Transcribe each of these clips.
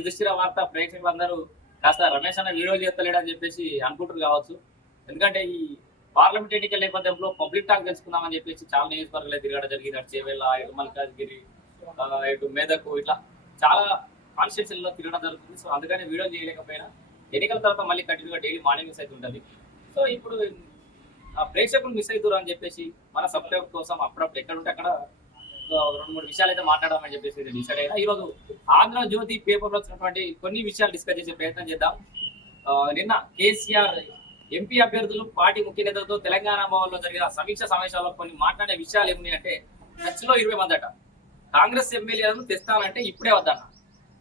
యుధిష్ఠిర వార్త ప్రేక్షకులందరూ కాస్త రమేష్ అన్న వీడియోలు చేస్తలేడని చెప్పేసి అనుకుంటారు కావచ్చు. ఎందుకంటే ఈ పార్లమెంట్ ఎన్నికల నేపథ్యంలో పబ్లిక్ టాక్ తెలుసుకుందామని చెప్పేసి చాలా నియోజకవర్గాలు తిరగడం జరిగింది. అటు చేవెళ్ళ, ఇటు మల్కాజ్గిరి, ఇటు మేదకు, ఇట్లా చాలా కాన్స్టిట్యూన్సీల్లో తిరగడం జరుగుతుంది. సో అందుకని వీడియో చేయలేకపోయినా ఎన్నికల తర్వాత మళ్ళీ కంటిన్యూగా డైలీ మార్నింగ్ మిస్ అవుతుంటుంది. సో ఇప్పుడు ప్రేక్షకులు మిస్ అవుతారు అని చెప్పేసి మన సబ్స్క్రైబ్ కోసం అప్పుడప్పుడు ఎక్కడ ఉంటే అక్కడ 2-3 విషయాలు అయితే మాట్లాడదామని చెప్పేసి డిసైడ్ అయినా ఈరోజు ఆంధ్రజ్యోతి పేపర్లో వచ్చినటువంటి కొన్ని విషయాలు డిస్కస్ చేసే ప్రయత్నం చేద్దాం. నిన్న కేసీఆర్ ఎంపీ అభ్యర్థులు పార్టీ ముఖ్య నేతలతో తెలంగాణ భవన్లో జరిగిన సమీక్ష సమావేశాల్లో కొన్ని మాట్లాడే విషయాలు ఏమున్నాయి అంటే, ఖర్చులో 20 మంది అట కాంగ్రెస్ ఎమ్మెల్యేలను తెస్తానంటే ఇప్పుడే వద్దన్న.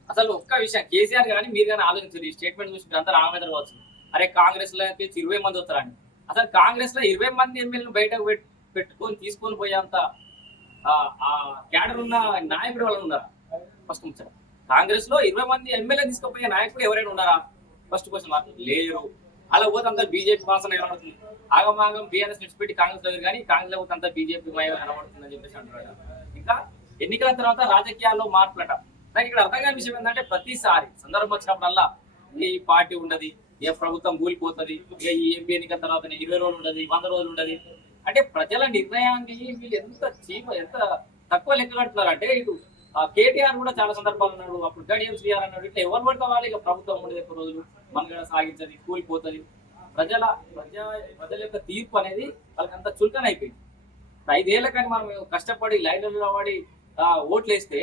అసలు ఒక్క విషయం కేసీఆర్ కానీ మీరు కానీ ఆలోచించారు. ఈ స్టేట్మెంట్ చూసి మీరు అందరూ ఆమెదరు కావచ్చు, అరే కాంగ్రెస్ లో 20 మంది వస్తారని. అసలు కాంగ్రెస్ లో 20 మంది ఎమ్మెల్యేలను బయటకు పెట్టుకొని తీసుకొని పోయేంత క్యాడర్ ఉన్న నాయకుడు వాళ్ళు ఉన్నారా? First question. కాంగ్రెస్ లో 20 మంది ఎమ్మెల్యే తీసుకుపోయే నాయకుడు ఎవరైనా ఉన్నారా? First question mark. లేరు. అలా పోతే అంతా బీజేపీ వాసన కనబడుతుంది. ఆగమాగం బీఆర్ఎస్ విడిచిపెట్టి కాంగ్రెస్ దగ్గర కానీ కాంగ్రెస్ లో పోతే అంతా బీజేపీ మయం కనబడుతుంది అని చెప్పేసి అంటున్నాడు. ఇంకా ఎన్నికల తర్వాత రాజకీయాల్లో మార్పులట. నాకు ఇక్కడ అర్థం కాని విషయం ఏంటంటే, ప్రతిసారి సందర్భం వచ్చినప్పుడల్లా ఈ పార్టీ ఉండదు, ఏ ప్రభుత్వం కూలిపోతుంది, ఇక ఈ ఎంపీ ఎన్నికల తర్వాత 20 రోజులు ఉండదు, 100 రోజులు ఉండదు. అంటే ప్రజల నిర్ణయాన్ని వీళ్ళు ఎంత తక్కువ లెక్క కడుతున్నారు అంటే, ఇటు కేటీఆర్ కూడా చాలా సందర్భాలు ఉన్నాడు, అప్పుడు గడియం శ్రీఆర్ అన్నాడు. ఇట్లా ఎవరు పడితే వాళ్ళు ఇక ప్రభుత్వం ఉండదు, ఎక్కువ రోజులు మనగడ సాగించదు, కూలిపోతుంది. ప్రజల యొక్క తీర్పు అనేది వాళ్ళకి అంత చులకన అయిపోయింది. 5 ఏళ్ళ కానీ మనం కష్టపడి లైన్లలో పడి ఓట్లు వేస్తే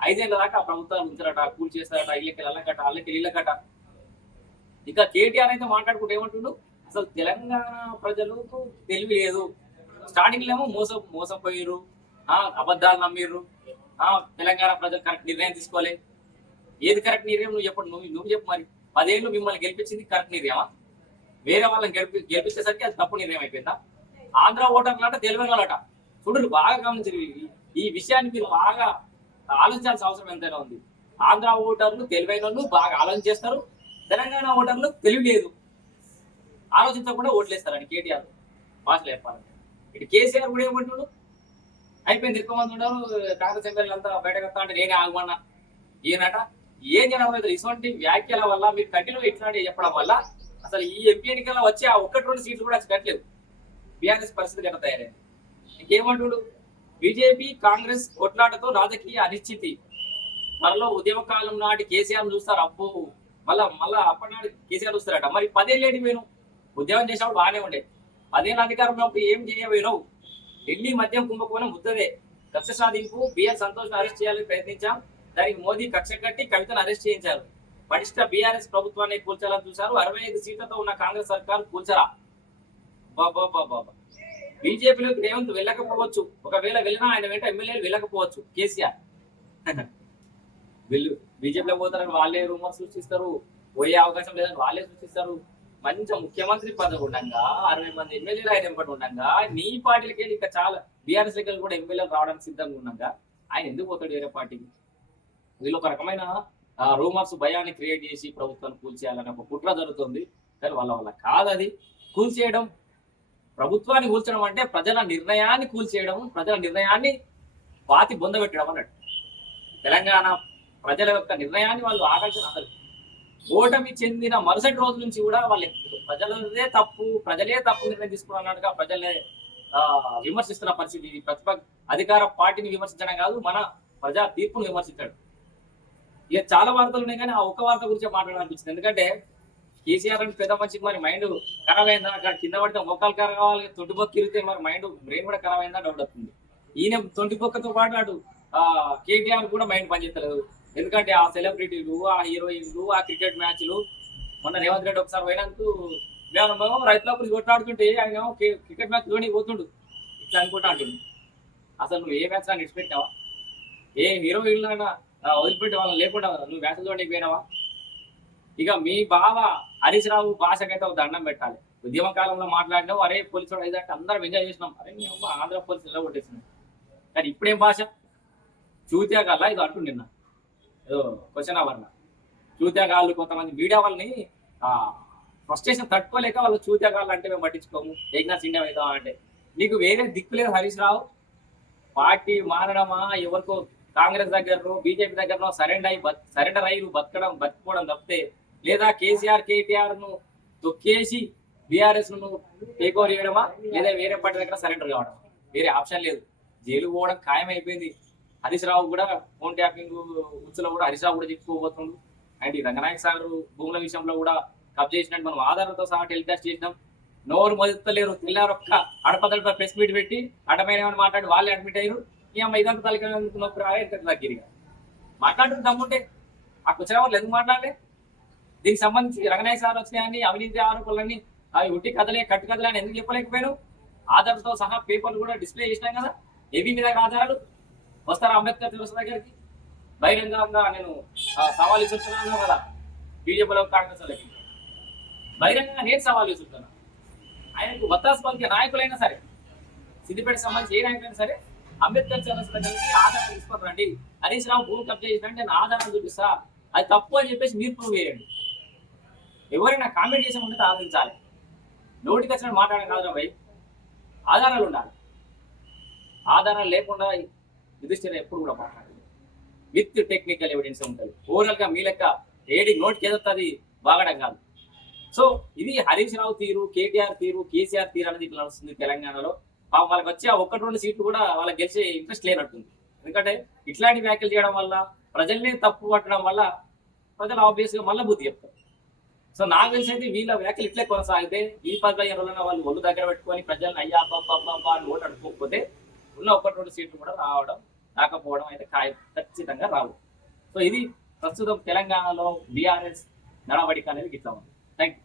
5 ఏళ్ళ దాకా ఆ ప్రభుత్వాలు ఉంచారట, కూలి చేస్తారట, ఇళ్ళకి అల్లకట, అల్లకి ఇళ్ళకట. ఇక కేటీఆర్ అయితే మాట్లాడుకుంటూ ఏమంటుండు, అసలు తెలంగాణ ప్రజలకు తెలివి లేదు, స్టార్టింగ్ ఏమో మోసపోయారు, అబద్ధాలు నమ్మిర్రు, తెలంగాణ ప్రజలు కరెక్ట్ నిర్ణయం తీసుకోవాలి. ఏది కరెక్ట్ నిర్ణయం నువ్వు చెప్పండి, నువ్వు చెప్పు. మరి 10 ఏళ్ళు మిమ్మల్ని గెలిపించింది కరెక్ట్ నిర్ణయమా? వేరే వాళ్ళని గెలిపించేసరికి అది తప్పు నిర్ణయం అయిపోయిందా? ఆంధ్ర ఓటర్లట తెలివైన వాళ్ళట. చూడరు, బాగా గమనించారు ఈ విషయాన్ని. మీరు బాగా ఆలోచించాల్సిన అవసరం ఎంతైనా ఉంది. ఆంధ్ర ఓటర్లు తెలివైన వాళ్ళు, బాగా ఆలోచన చేస్తారు. తెలంగాణ ఓటర్లు తెలివి లేదు, ఆలోచించకుండా ఓట్లేస్తారని కేటీఆర్ భాషలో చెప్పాలంటే. ఇటు కేసీఆర్ కూడా ఏమంటున్నాడు, అయిపోయింది, ఎక్కువ మంది ఉన్నారు, కాంగ్రెస్ ఎమ్మెల్యేలు అంతా బయటకు వస్తా అంటే నేనే ఆగమన్నా. ఈయనట ఏం జరగలేదు. ఇటువంటి వ్యాఖ్యల వల్ల, మీరు కంటిన్యూ ఇట్లాంటివి చెప్పడం వల్ల అసలు ఈ ఎంపీ ఎన్నికల్లో వచ్చే ఆ 1-2 సీట్లు కూడా కట్టలేదు. బీఆర్ఎస్ పరిస్థితి ఎట్లా తయారైంది. ఇంకేమంటుడు, బీజేపీ కాంగ్రెస్ కొట్లాటతో రాజకీయ అనిశ్చితి, త్వరలో ఉద్యమకాలం నాటి కేసీఆర్ చూస్తారు. అబ్బో, మళ్ళా అప్పటినాడు కేసీఆర్ చూస్తారట. మరి 10 ఏళ్ళు ఏంటి పోయినావు? ఉద్యమం చేసినప్పుడు బాగానే ఉండే. 10 ఏళ్ళ అధికారంలో ఏం చేయబోయినావు? ఢిల్లీ మద్యం కుంభకోణం ముద్దదే, కక్ష సాధింపు, బిఆర్ సంతోష్ అరెస్ట్ చేయాలని ప్రయత్నించాం, దానికి మోదీ కక్ష కట్టి కవితను అరెస్ట్ చేయించారు. పటిష్ట బీఆర్ఎస్ ప్రభుత్వాన్ని కూల్చాలని చూశారు. 65 సీట్లతో ఉన్న కాంగ్రెస్ సర్కారు కూల్చరా? బాబా, బీజేపీలోకి రేవంత్ వెళ్ళకపోవచ్చు, ఒకవేళ వెళ్ళినా ఆయన వెంట ఎమ్మెల్యేలు వెళ్ళకపోవచ్చు. కేసీఆర్ వీళ్ళు బీజేపీలో పోతారని వాళ్ళే రూమర్స్ సృష్టిస్తారు, పోయే అవకాశం లేదని వాళ్ళే సృష్టిస్తారు. మంచి ముఖ్యమంత్రి పదవి ఉండగా, 60 మంది ఎమ్మెల్యేలు ఆయన ఎంపటి ఉండగా, నీ పార్టీలకి వెళ్ళి ఇంకా చాలా బీఆర్ఎస్ లెక్కలు కూడా ఎమ్మెల్యేలు రావడానికి సిద్ధంగా ఉండగా ఆయన ఎందుకు పోతాడు వేరే పార్టీకి? వీళ్ళు ఒక రకమైన రూమర్స్ భయాన్ని క్రియేట్ చేసి ప్రభుత్వాన్ని కూల్చేయాలని ఒక కుట్ర జరుగుతుంది. కానీ వాళ్ళ కాదు అది. కూల్చేయడం, ప్రభుత్వాన్ని కూల్చడం అంటే ప్రజల నిర్ణయాన్ని కూల్చేయడం, ప్రజల నిర్ణయాన్ని పాతి బొందబెట్టడం అన్నట్టు. తెలంగాణ ప్రజల యొక్క నిర్ణయాన్ని వాళ్ళు ఆకాంక్షలు ఓటమి చెందిన మరుసటి రోజు నుంచి కూడా వాళ్ళు ప్రజలే తప్పు నిర్ణయం తీసుకున్నట్టుగా ప్రజలే విమర్శిస్తున్న పరిస్థితి. అధికార పార్టీని విమర్శించడం కాదు, మన ప్రజా తీర్పును విమర్శించడం. ఇక చాలా వార్తలు ఉన్నాయి, కానీ ఆ ఒక్క వార్త గురించి మాట్లాడాలనిపించింది. ఎందుకంటే కేసీఆర్ అంటే పెద్ద మనిషికి మరి మైండ్ ఖరాబ్ అయిందా? అక్కడ కింద పడితే మొక్కలు ఖరాబ్ కావాలి, తొంటిబొక్క తిరిగితే మరి బ్రెయిన్ కూడా ఖరాబ్ అయిందా డౌట్ వస్తుంది. ఈయన తొంటిబొక్కతో పాటు అటు కేటీఆర్ కూడా మైండ్ పనిచేస్తలేదు. ఎందుకంటే ఆ సెలబ్రిటీలు, ఆ హీరోయిన్లు, ఆ క్రికెట్ మ్యాచ్లు, మొన్న రేవంత్ రెడ్డి ఒకసారి పోయినందుకు మేము రైతుల గురించి కొట్లాడుతుంటే ఆయన క్రికెట్ మ్యాచ్ లోని పోతుండు ఇట్లా అనుకుంటా అంటుంది. అసలు నువ్వు ఏ మ్యాచ్ నాకు ఇచ్చిపెట్టావా? ఏ హీరోయిన్లైనా వదిలిపెట్టి వాళ్ళని లేకుండా నువ్వు మ్యాచ్ చూడడానికి పోయినావా? ఇక మీ బావ హరీష్ రావు భాషకైతే ఒక దండం పెట్టాలి. ఉద్యమ కాలంలో మాట్లాడినావు, అరే పోలీసు అయితే అందరం ఎంజాయ్ చేసినాం, అరే మేము ఆంధ్ర పోలీసులు ఎలా కొట్టేసినాం. కానీ ఇప్పుడేం భాష? చూత్యాగాళ్ళ ఇది అంటుండు. నిన్న ఏదో క్వశ్చన్ అవర్లా చూత్యాగాళ్ళు కొంతమంది మీడియా వాళ్ళని ఫ్రస్ట్రేషన్ తట్టుకోలేక వాళ్ళు చూత్యాగాళ్ళు అంటే మేము పట్టించుకోము, ఏగ్నా సిండే అవుతావా అంటే నీకు వేరే దిక్కు లేదు హరీష్ రావు. పార్టీ మారడమా, ఎవరికో కాంగ్రెస్ దగ్గరనో బీజేపీ దగ్గరనో సరెండర్ అయ్యి బతుకోవడం తప్పితే, లేదా కేటీఆర్ ను తొక్కేసి బీఆర్ఎస్ ను టేక్ ఓవర్ చేయడమా, లేదా వేరే పార్టీ దగ్గర సరెండర్ కావడమా? వేరే ఆప్షన్ లేదు. జైలు పోవడం ఖాయం అయిపోయింది. హరీష్ రావు కూడా ఫోన్ ట్యాపింగ్ ఉచ్చులో కూడా హరీష్ రావు కూడా చెప్పుకోబోతుండు. అండ్ ఈ రంగనాయక సాగర్ భూముల విషయంలో కూడా కబ్జా చేసినట్టు మనం ఆధారంతో సహా టెలికాస్ట్ చేసినాం. నోరు మొదలెత్తలేరు. తెల్లారొక్క అడపదడప ప్రెస్ మీట్ పెట్టి అటమైన మాట్లాడి వాళ్ళే అడ్మిట్ అయ్యారు. ఈ అమ్మ ఇదంతా తలకి దగ్గర మాట్లాడుతూ దమ్ముంటే ఆ కూర్చున్న వాళ్ళు ఎందుకు మాట్లాడలే? దీనికి సంబంధించి రంగనాయక సార్ వచ్చినాయని అవినీతి ఆరోపణలన్నీ అవి ఉట్టి కథలే కట్టు కథలే అని ఎందుకు చెప్పలేకపోయారు? ఆధార్తో సహా పేపర్లు కూడా డిస్ప్లే చేసినాం కదా. ఏవి మీద ఆధారాలు వస్తారా అంబేద్కర్ తెలుసు దగ్గరికి? బహిరంగంగా నేను సవాల్ విసురుతున్నాను కదా బీజేపీలో కాంగ్రెస్ వాళ్ళకి. బహిరంగంగా నేను సవాల్ విసురుతున్నా. ఆయనకు వత్తాసు పలికే నాయకులైనా సరే, సిద్దిపేట సంబంధించి ఏ నాయకులైనా సరే, అంబేద్కర్ చౌరస్తా దగ్గరికి ఆధారాలు తీసుకొని రండి. హరీష్ రావు భూమి కబ్జా చేసినట్టు నేను ఆధారాలు చూపిస్తా, అది తప్పు అని చెప్పేసి మీరు ప్రూవ్ చేయండి. ఎవరైనా కామెంట్ చేసే ముందు ఆలోచించాలి. నోటికి వచ్చినట్టు మాట్లాడడం కాదు భయ్, ఆధారాలు ఉండాలి. ఆధారాలు లేకుండా యుధిష్ఠిర ఎప్పుడు కూడా మాట్లాడాలి. విత్ టెక్నికల్ ఎవిడెన్స్ ఉంటుంది. ఓవరాల్ గా మీ లెక్క ఏడి నోటికి ఏదొస్తుంది బాగడం కాదు. సో ఇది హరీష్ రావు తీరు, కేటీఆర్ తీరు, కేసీఆర్ తీరు అనేది ఇట్లా నడుస్తుంది తెలంగాణలో. వాళ్ళకి వచ్చి ఆ 1-2 సీట్లు కూడా వాళ్ళకి గెలిచే ఇంట్రెస్ట్ లేనట్టుంది. ఎందుకంటే ఇట్లాంటి వ్యాఖ్యలు చేయడం వల్ల, ప్రజల్ని తప్పు పట్టడం వల్ల ప్రజలు ఆబ్వియస్ గా మళ్ళీ బుద్ధి చెప్తారు. సో నాకు తెలిసి అయితే వీళ్ళ వ్యాఖ్యలు ఇట్లే కొనసాగితే ఈ 15 రోజుల్లో వాళ్ళు ఒళ్ళు దగ్గర పెట్టుకొని ప్రజల్ని అయ్యా అబ్బా అని ఓటు అడుకోకపోతే ఉన్న 1-2 సీట్లు కూడా రాకపోవడం అయితే ఖచ్చితంగా రావు. సో ఇది ప్రస్తుతం తెలంగాణలో బీఆర్ఎస్ నడవడిక అనేది ఇట్లా ఉంది. Thank you.